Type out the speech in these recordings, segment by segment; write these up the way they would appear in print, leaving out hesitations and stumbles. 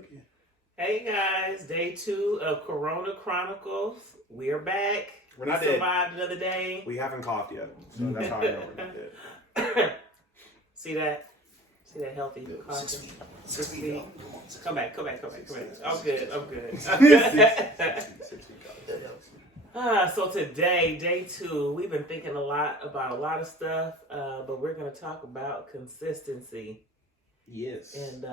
looking. Hey guys, day 2 of Corona Chronicles. We are back. We're not we dead. Survived another day. We haven't coughed yet, so that's how I know we're not dead. See that? See that healthy coughing? 6 feet. Come back. I'm good. So today, day 2, we've been thinking about a lot of stuff, but we're going to talk about consistency. Yes. And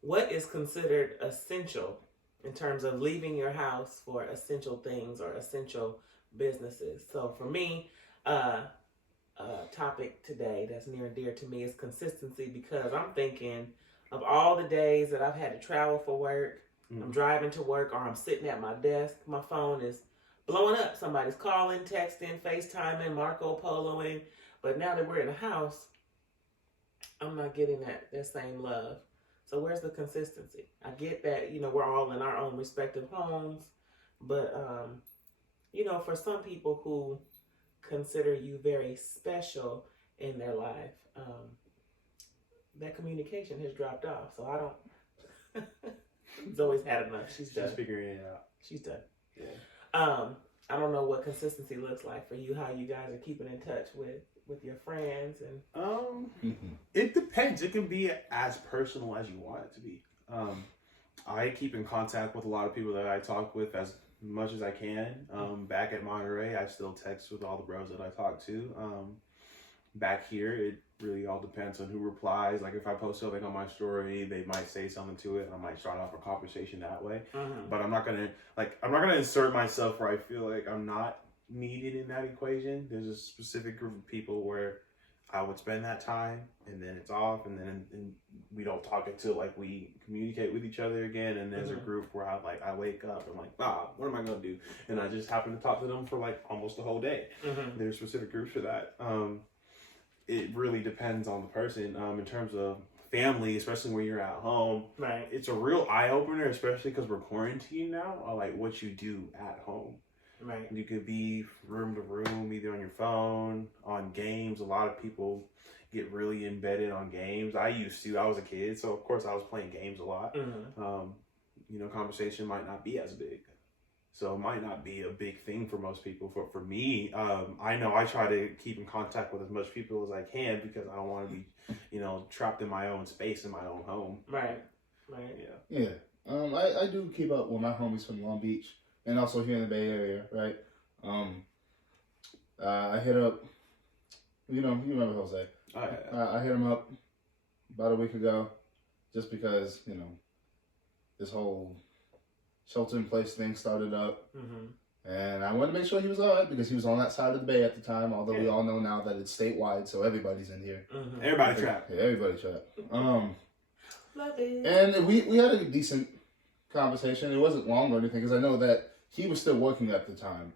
what is considered essential in terms of leaving your house for essential things or essential businesses. So for me, topic today that's near and dear to me is consistency, because I'm thinking of all the days that I've had to travel for work. I'm driving to work, or I'm sitting at my desk. My phone is blowing up. Somebody's calling, texting, FaceTiming, Marco Poloing. But now that we're in the house, I'm not getting that same love. So where's the consistency? I get that, we're all in our own respective homes, but, for some people who consider you very special in their life, that communication has dropped off. So I don't, Zoe's had enough. She's done. She's figuring it out. She's done. Yeah. I don't know what consistency looks like for you, how you guys are keeping in touch with your friends and It depends. It can be as personal as you want it to be. I keep in contact with a lot of people that I talk with as much as I can. Back at Monterey, I still text with all the bros that I talk to. Back here, it really all depends on who replies. Like if I post something on my story, they might say something to it. I might start off a conversation that way. But I'm not gonna insert myself where I feel like I'm not needed in that equation. There's a specific group of people where I would spend that time, and then it's off, and then we don't talk until like we communicate with each other again. And there's a group where I wake up and what am I gonna do? And I just happen to talk to them for like almost the whole day. There's specific groups for that. It really depends on the person. In terms of family, especially when you're at home, right? It's a real eye opener, especially because we're quarantined now. Like what you do at home. Right. You could be room to room, either on your phone, on games. A lot of people get really embedded on games. I used to. I was a kid, so of course I was playing games a lot. Conversation might not be as big. So it might not be a big thing for most people. For me, I know I try to keep in contact with as much people as I can because I don't want to be, trapped in my own space in my own home. Right. Yeah. I do keep up with my homies from Long Beach and also here in the Bay Area, right? I hit up, you remember Jose. Oh, yeah. I hit him up about a week ago just because, this whole shelter-in-place thing started up. And I wanted to make sure he was all right because he was on that side of the bay at the time, although we all know now that it's statewide, so everybody's in here. Everybody trapped. Yeah, everybody trapped. Love it. And we had a decent conversation. It wasn't long or anything because I know that he was still working at the time.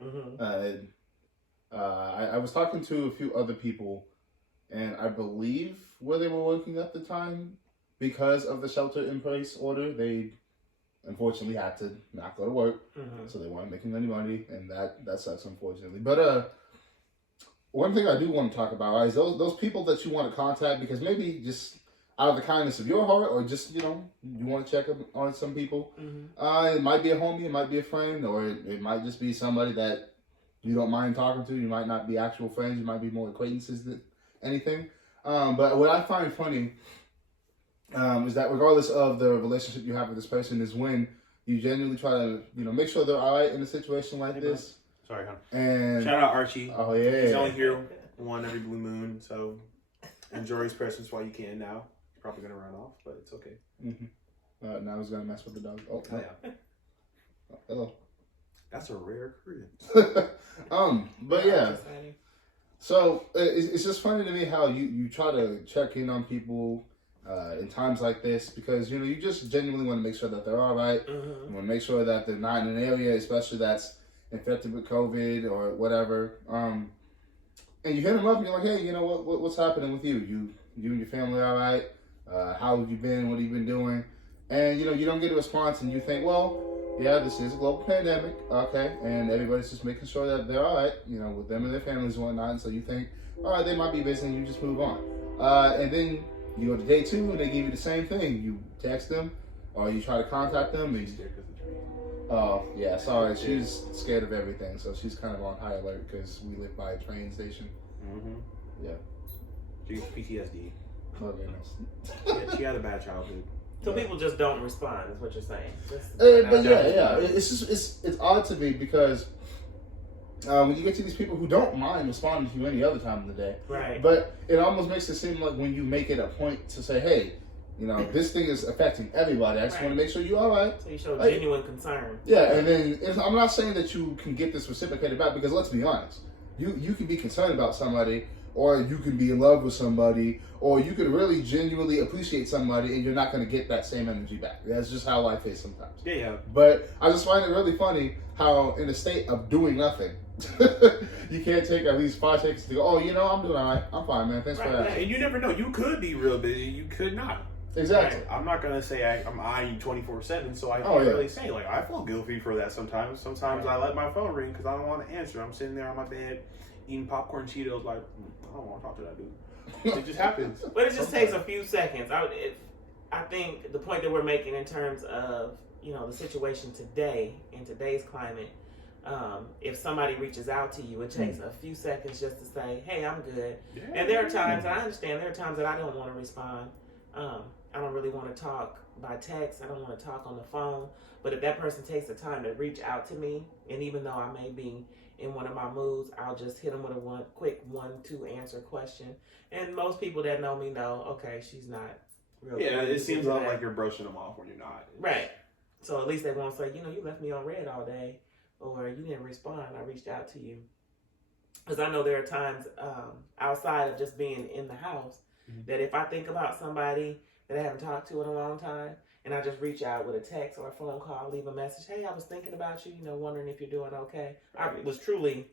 I was talking to a few other people, and I believe where they were working at the time, because of the shelter-in-place order, they unfortunately had to not go to work, so they weren't making any money, and that sucks, unfortunately. But one thing I do want to talk about is those people that you want to contact, because maybe just out of the kindness of your heart, or just, you want to check up on some people. It might be a homie, it might be a friend, or it might just be somebody that you don't mind talking to. You might not be actual friends, you might be more acquaintances than anything. But what I find funny is that regardless of the relationship you have with this person, is when you genuinely try to, make sure they're all right in a situation like this. Sorry, hon. And shout out Archie. Oh, yeah. He's only here one every blue moon, so enjoy his presence while you can now. He's probably going to run off, but it's okay. Now he's going to mess with the dog. Oh, yeah. Oh, hello. That's a rare occurrence. But yeah. So it's just funny to me how you try to check in on people in times like this, because you just genuinely want to make sure that they're all right. You want to make sure that they're not in an area, especially that's infected with COVID or whatever. And you hit them up and you're like, hey, what's happening with you? You and your family all right? How have you been? What have you been doing? And you don't get a response, and you think, well, yeah, this is a global pandemic, okay, and everybody's just making sure that they're all right, with them and their families and whatnot. And so you think, all right, they might be busy, and you just move on. And then you go to day 2, and they give you the same thing. You text them, or you try to contact them and oh, yeah, sorry. She's scared of everything, so she's kind of on high alert because we live by a train station. Mm-hmm. Yeah. She's PTSD. Oh, goodness. She had a bad childhood. So people just don't respond, is what you're saying. But yeah. It's just, it's odd to me because when you get to these people who don't mind responding to you any other time of the day. Right. But it almost makes it seem like when you make it a point to say, hey, this thing is affecting everybody. I just want to make sure you're all right. So you show genuine concern. Yeah, and then I'm not saying that you can get this reciprocated back because let's be honest, you can be concerned about somebody, or you can be in love with somebody, or you can really genuinely appreciate somebody, and you're not going to get that same energy back. That's just how life is sometimes. Yeah. But I just find it really funny how in a state of doing nothing, you can't take at least 5 seconds to go, oh, I'm doing all right. I'm fine, man. Thanks for that. And you never know. You could be real busy. You could not. Exactly. I'm not going to say I'm eyeing you 24/7, so I can't really say. Like, I feel guilty for that sometimes. Sometimes I let my phone ring because I don't want to answer. I'm sitting there on my bed eating popcorn Cheetos like, I don't want to talk to that dude. It just happens. But it just takes a few seconds. I think the point that we're making in terms of, the situation today, in today's climate, if somebody reaches out to you, it takes a few seconds just to say, hey, I'm good. Yeah. And there are times, I understand, there are times that I don't want to respond. I don't really want to talk by text. I don't want to talk on the phone. But if that person takes the time to reach out to me, and even though I may be in one of my moods, I'll just hit them with a quick 1-2 answer question. And most people that know me know, okay, she's not real. Yeah, it seems like you're brushing them off when you're not. Right. So at least they won't say, you left me on red all day, or you didn't respond. I reached out to you. Because I know there are times outside of just being in the house that if I think about somebody that I haven't talked to in a long time, and I just reach out with a text or a phone call, leave a message, hey, I was thinking about you, wondering if you're doing okay. I was truly,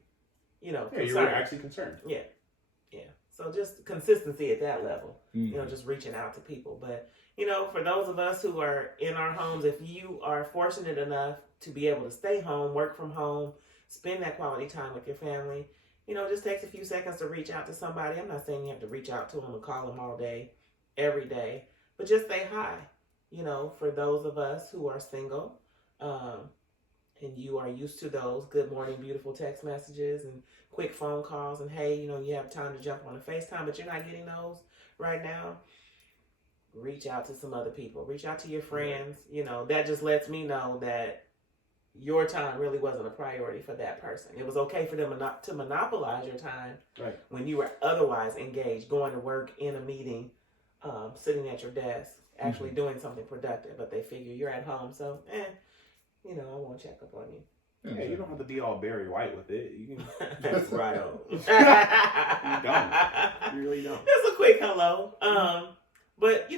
concerned. Yeah, you were actually concerned. Yeah. So just consistency at that level, just reaching out to people. But, for those of us who are in our homes, if you are fortunate enough to be able to stay home, work from home, spend that quality time with your family, it just takes a few seconds to reach out to somebody. I'm not saying you have to reach out to them and call them all day, every day, but just say hi. For those of us who are single, and you are used to those good morning, beautiful text messages and quick phone calls, and hey, you have time to jump on a FaceTime, but you're not getting those right now, reach out to some other people. Reach out to your friends. That just lets me know that your time really wasn't a priority for that person. It was okay for them to monopolize your time when you were otherwise engaged, going to work, in a meeting, sitting at your desk, actually doing something productive, but they figure you're at home, so I won't check up on you. Yeah, you don't have to be all Barry White with it. You can. That's right on. You don't. You really don't. Just a quick hello. But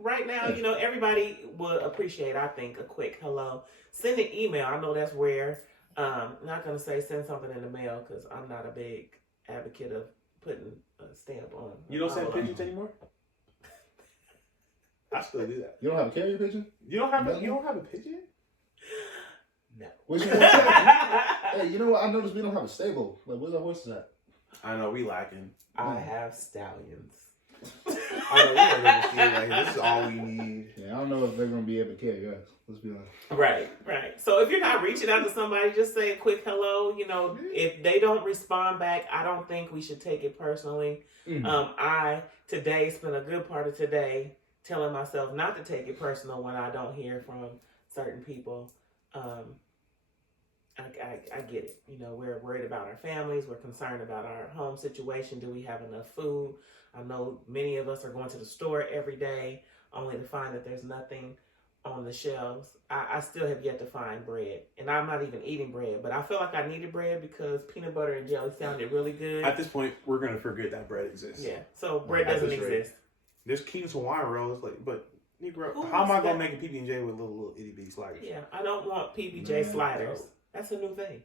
right now, everybody would appreciate, I think, a quick hello. Send an email. I know that's rare. I'm not gonna say send something in the mail because I'm not a big advocate of putting a stamp on. You don't send pigeons anymore? I still do that. You don't have a carrier pigeon? You don't have a pigeon? No. Where's your horse at? Hey, you know what? I noticed we don't have a stable. Like, where's our horses at? I know, we lacking. I have stallions. I know, we are gonna see, like, this is all we need. Yeah, I don't know if they're gonna be able to carry us. Let's be honest. Right. So if you're not reaching out to somebody, just say a quick hello. If they don't respond back, I don't think we should take it personally. I today spent a good part of today telling myself not to take it personal when I don't hear from certain people. I get it. We're worried about our families. We're concerned about our home situation. Do we have enough food? I know many of us are going to the store every day only to find that there's nothing on the shelves. I still have yet to find bread. And I'm not even eating bread, but I feel like I needed bread because peanut butter and jelly sounded really good. At this point, we're going to forget that bread exists. Yeah, so bread doesn't exist. There's King's Hawaiian rolls, but Negro, how am I going to make a PB&J with little itty bitty sliders? Yeah, I don't want PB&J sliders. No. That's a new thing.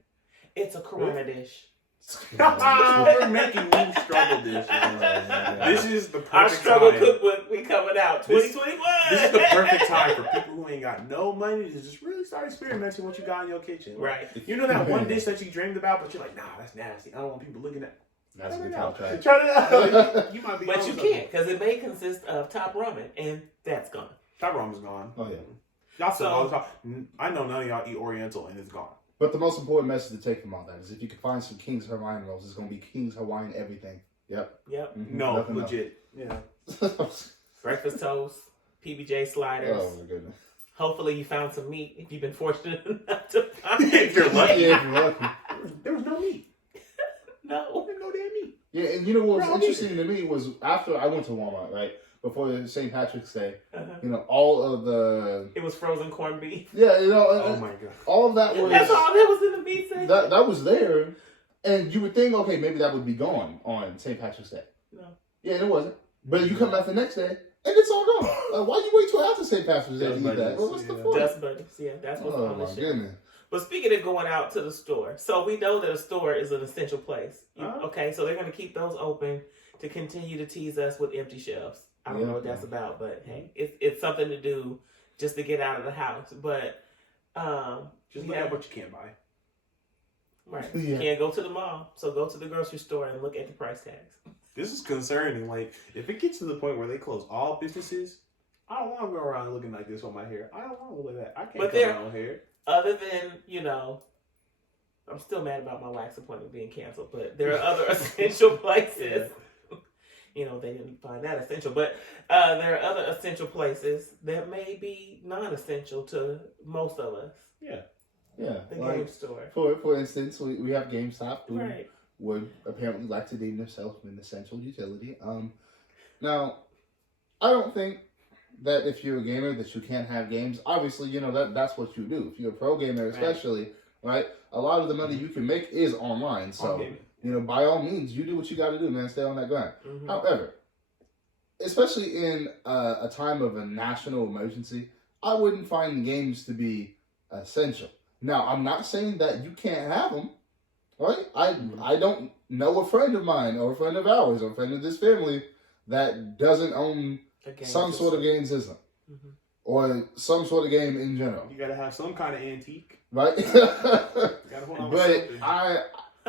It's a Corona dish. We're making new struggle dishes. This is the perfect Our struggle time. cookbook, we coming out 2021. This is the perfect time for people who ain't got no money to just really start experimenting what you got in your kitchen. Right. You know that one dish that you dreamed about, but you're like, nah, that's nasty. I don't want people looking at. That's a good time try. Try it out. You might be. But you can't, because it may consist of top ramen, and that's gone. Shawarma's gone. Oh, yeah. Y'all still all the time. I know none of y'all eat Oriental and it's gone. But the most important message to take from all that is if you can find some King's Hawaiian rolls, it's going to be King's Hawaiian everything. Yep. Mm-hmm. No, Nothing legit. else. Yeah. Breakfast toast, PBJ sliders. Oh, my goodness. Hopefully you found some meat if you've been fortunate enough to find If you're lucky. Yeah, if you're lucky. There was no meat. No. There was no damn meat. Yeah, and you know what was interesting to me was after I went to Walmart, right, before St. Patrick's Day, you know, all of the... It was frozen corned beef. Yeah, you know, Oh my god. all of that was... That's all that was in the meat section. That was there, and you would think, okay, maybe that would be gone on St. Patrick's Day. No. Yeah, and it wasn't. But you come back the next day, and it's all gone. Like, why you wait till after St. Patrick's Day to eat that? Well, what's the point? Dust bunnies, yeah, that's what's Oh, on my the shelf. goodness. But speaking of going out to the store, so we know that a store is an essential place. Okay, so they're going to keep those open to continue to tease us with empty shelves. I don't know what that's about, but hey, it's something to do just to get out of the house. But Just look at what you can't buy. Right, you can't go to the mall, so go to the grocery store and look at the price tags. This is concerning. Like, if it gets to the point where they close all businesses, I don't want to go around looking like this on my hair. I don't want to look like that. I can't cut my own hair. Other than, you know, I'm still mad about my wax appointment being canceled, but there are other essential places. You know, they didn't find that essential, but there are other essential places that may be non-essential to most of us. Yeah. Yeah. The like, game store. For instance, we have GameStop, who Right. would apparently like to deem themselves an essential utility. Now, I don't think that if you're a gamer that you can't have games. Obviously, you know, that's what you do. If you're a pro gamer especially, right? A lot of the money you can make is online. So, you know, by all means, you do what you got to do, man. Stay on that grind. Mm-hmm. However, especially in a time of a national emergency, I wouldn't find games to be essential. Now, I'm not saying that you can't have them, right? I don't know a friend of mine or a friend of ours or a friend of this family that doesn't own some sort of game system or some sort of game in general. You got to have some kind of antique. Right? But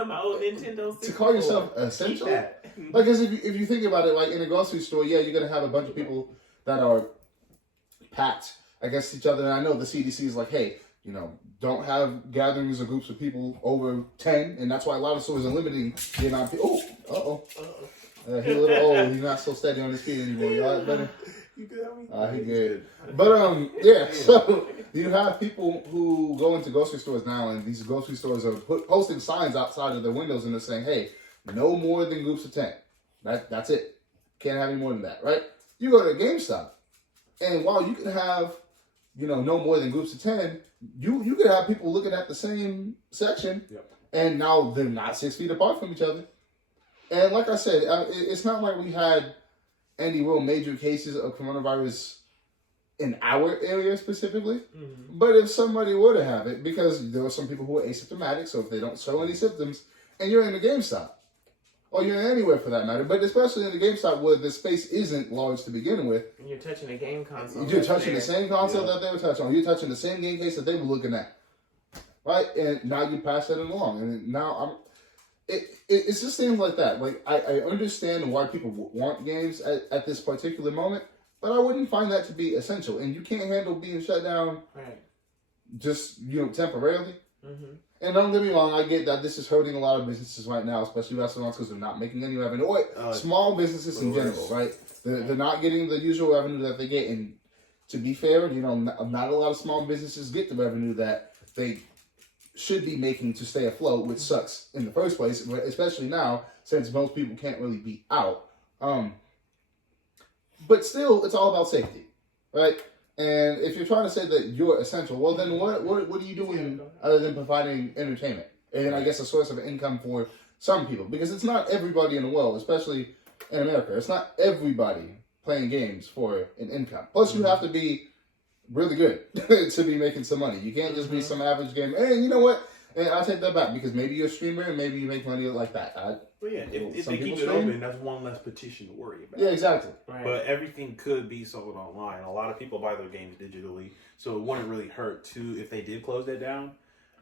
my old Nintendo 64. to call yourself essential, because if you think about it, like in a grocery store, yeah, you're gonna have a bunch of people that are packed against each other. And I know the CDC is like, hey, you know, don't have gatherings or groups of people over 10, and that's why a lot of stores are limiting the amount of people. He's a little old. He's not so steady on his feet anymore. You all right, buddy? You good? He good. But yeah. So you have people who go into grocery stores now, and these grocery stores are posting signs outside of their windows, and they're saying, "Hey, no more than groups of 10. That's it. Can't have any more than that." Right? You go to a GameStop, and while you can have, you know, no more than groups of 10, you could have people looking at the same section, and now they're not 6 feet apart from each other. And like I said, it's not like we had any real major cases of coronavirus in our area specifically. But if somebody were to have it, because there are some people who are asymptomatic, so if they don't show any symptoms, and you're in a GameStop, or you're anywhere for that matter, but especially in the GameStop where the space isn't large to begin with. And you're touching a game console. You're touching the same console that they were touching on. You're touching the same game case that they were looking at. Right? And now you pass that along. And now it's just things like that. Like, I understand why people want games at this particular moment, but I wouldn't find that to be essential. And you can't handle being shut down just, you know, temporarily. And don't get me wrong, I get that this is hurting a lot of businesses right now, especially restaurants, because they're not making any revenue. Or small businesses in general, right? They're not getting the usual revenue that they get. And to be fair, you know, not a lot of small businesses get the revenue that they should be making to stay afloat, which sucks in the first place, especially now since most people can't really be out. But still, it's all about safety, right? And if you're trying to say that you're essential, well, then what are you doing other than providing entertainment and I guess a source of income for some people? Because it's not everybody in the world, especially in America. It's not everybody playing games for an income. Plus, you have to be really good to be making some money. You can't just be some average gamer. And you know what? And I'll take that back, because maybe you're a streamer and maybe you make money like that. But yeah, if they keep it open, that's one less petition to worry about. Yeah, exactly. But everything could be sold online. A lot of people buy their games digitally, so it wouldn't really hurt too if they did close that down.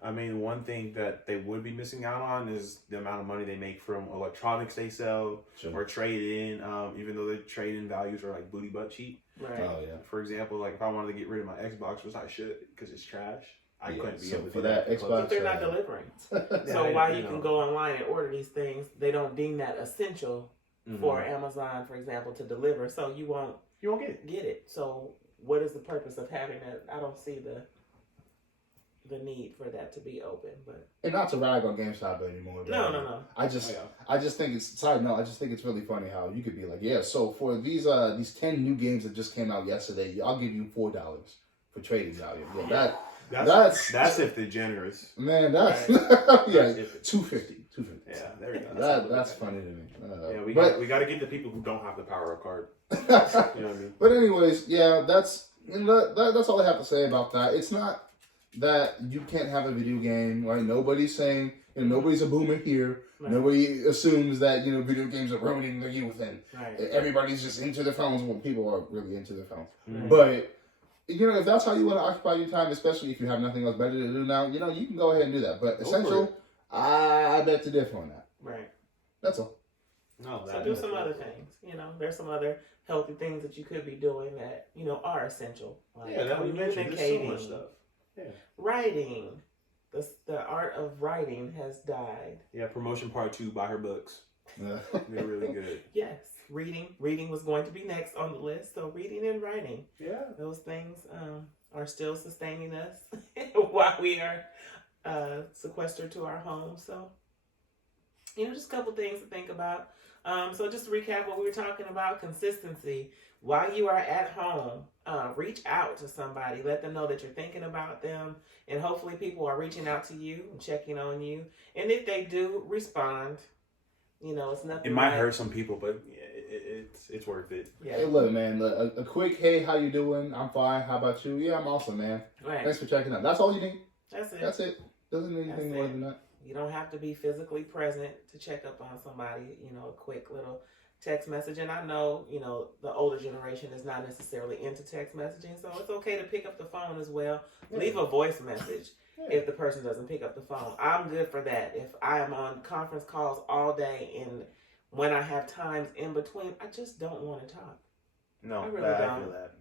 I mean, one thing that they would be missing out on is the amount of money they make from electronics they sell or trade in, even though their trade-in values are like booty butt cheap. Right. Oh yeah. For example, like if I wanted to get rid of my Xbox, which I should because it's trash, I Yeah, couldn't be so able to for do that because- Xbox- But they're not delivering. So Yeah, while you you know. can go online and order these things, they don't deem that essential Mhm. for Amazon, for example, to deliver. So you won't You won't get it. get it. So what is the purpose of having that? I don't see the need for that to be open. But And not to rag on GameStop anymore. but no. I just Oh, I just think it's side note. I just think it's really funny how you could be like, yeah. So for these 10 new games that just came out yesterday, I'll give you $4 for trading value. Yeah, That's if they're generous. man, that's Right. yeah, That's if- 250. Yeah, there you go. That's funny to me. Yeah, we but got to get the people who don't have the power of card. You know what I mean? but anyways, yeah, that's all I have to say about that. It's not that you can't have a video game, right? Nobody's saying, nobody's a boomer here. Right. Nobody assumes that video games are ruining the youth and Right. everybody's just into their phones. Well, people are really into their phones, Mhm. but if that's how you want to occupy your time, especially if you have nothing else better to do now, you can go ahead and do that. But Go for essential, it. I beg to differ on that. Right. That's all. No, So do some other things. There's some other healthy things that you could be doing that are essential. Like Yeah, that we mentioned. There's so much stuff. Yeah. Writing. The art of writing has died. Yeah, promotion part 2, buy her books. They're really good. Yes. Reading was going to be next on the list. So reading and writing. Yeah. Those things are still sustaining us while we are sequestered to our homes. So, just a couple things to think about. So just to recap what we were talking about, consistency. While you are at home, reach out to somebody. Let them know that you're thinking about them. And hopefully people are reaching out to you and checking on you. And if they do, respond. It's nothing. It might like- hurt some people, but it's worth it. Yeah. Hey, look, man. A quick, hey, how you doing? I'm fine. How about you? Yeah, I'm awesome, man. Right. Thanks for checking out. That's all you need. That's it. That's it. Doesn't need anything That's more it. than that. You don't have to be physically present to check up on somebody, a quick little text message. And I know, the older generation is not necessarily into text messaging, so it's okay to pick up the phone as well. Yeah. Leave a voice message Yeah. if the person doesn't pick up the phone. I'm good for that. If I am on conference calls all day and when I have times in between, I just don't want to talk. No, I really I don't. feel that.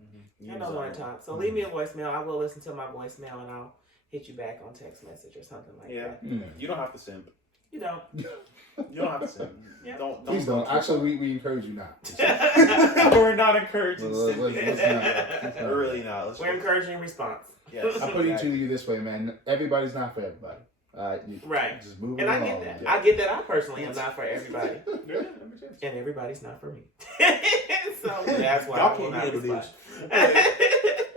I don't want to talk. So leave me a voicemail. I will listen to my voicemail and I'll hit you back on text message or something like Yeah. that. You don't have to simp. You don't. You don't have to simp. Yeah. Don't. Please don't. Actually, we encourage you not. We're not encouraging Let's simping. not. We're really not. Let's We're encouraging response. Yes. I put it to you this way, man. Everybody's not for everybody. Right. Just move And I along. get that. man. I get that I personally am not for everybody. Yeah, that makes sense. And everybody's not for me. So that's why Y'all I will can't not handle respond.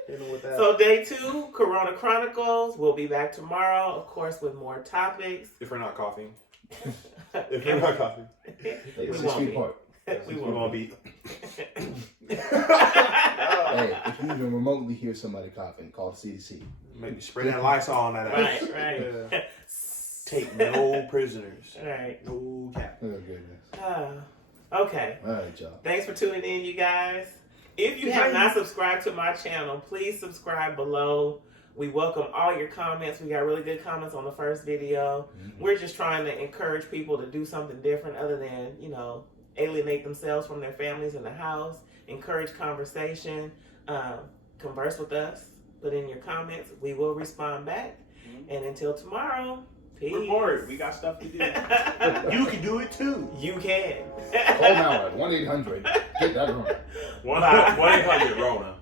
You know, with that. So day 2, Corona Chronicles. We'll be back tomorrow, of course, with more topics. if we're not coughing. If we're not coughing. Hey, We 6 won't feet be. apart. We We won't won't be. Hey, if you even remotely hear somebody coughing, call the CDC. Maybe spray that Lysol on that ass. Right. Yeah. Take no prisoners. Right. No cap. Oh, goodness. Okay. All right, y'all. Thanks for tuning in, you guys. If you have not subscribed to my channel, please subscribe below. We welcome all your comments. We got really good comments on the first video. Mm-hmm. We're just trying to encourage people to do something different other than, alienate themselves from their families in the house, encourage conversation, converse with us, put in your comments. We will respond back. And until tomorrow, peace. We're bored. We got stuff to do. You can do it too. You can. Call now at 1-800. Get that wrong. 1-800-RONA.